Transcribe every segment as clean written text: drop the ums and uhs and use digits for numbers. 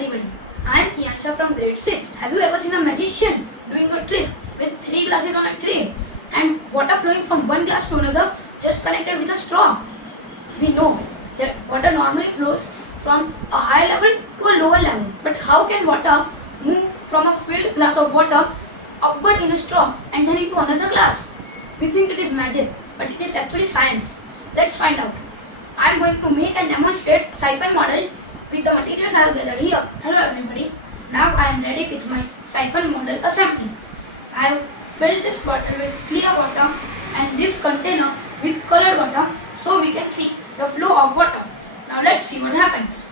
everybody, I am Kiansha from grade 6. Have you ever seen a magician doing a trick with 3 glasses on a tray and water flowing from one glass to another just connected with a straw? We know that water normally flows from a high level to a lower level. But how can water move from a filled glass of water upward in a straw and then into another glass? We think it is magic, but it is actually science. Let's find out. I am going to make and demonstrate siphon model with the materials I have gathered here. Hello everybody. Now I am ready with my siphon model assembly. I have filled this bottle with clear water and this container with colored water so we can see the flow of water. Now let's see what happens.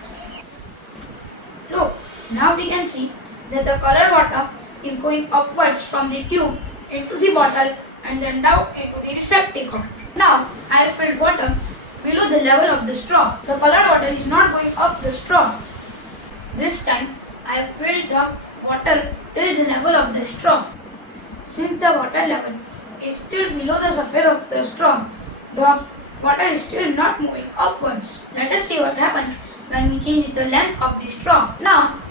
Look, now we can see that the colored water is going upwards from the tube into the bottle and then down into the receptacle. Now I have filled water below the level of the straw. The colored water is not going up the straw. This time I have filled the water till the level of the straw. Since the water level is still below the surface of the straw, the water is still not moving upwards. Let us see what happens when we change the length of the straw. Now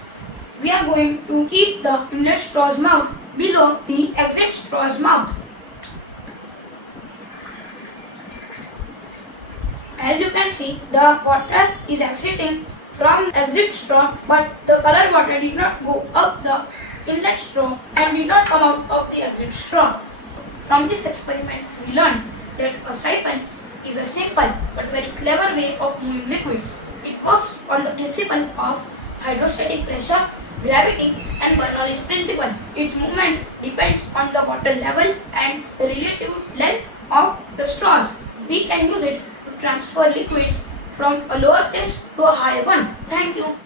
we are going to keep the inlet straw's mouth below the exit straw's mouth. As you can see, the water is exiting from exit straw, but the colored water did not go up the inlet straw and did not come out of the exit straw. From this experiment, we learned that a siphon is a simple but very clever way of moving liquids. It works on the principle of hydrostatic pressure, gravity and Bernoulli's principle. Its movement depends on the water level and the relative length of the straws. We can use it to transfer liquids from a lower place to a higher one. Thank you.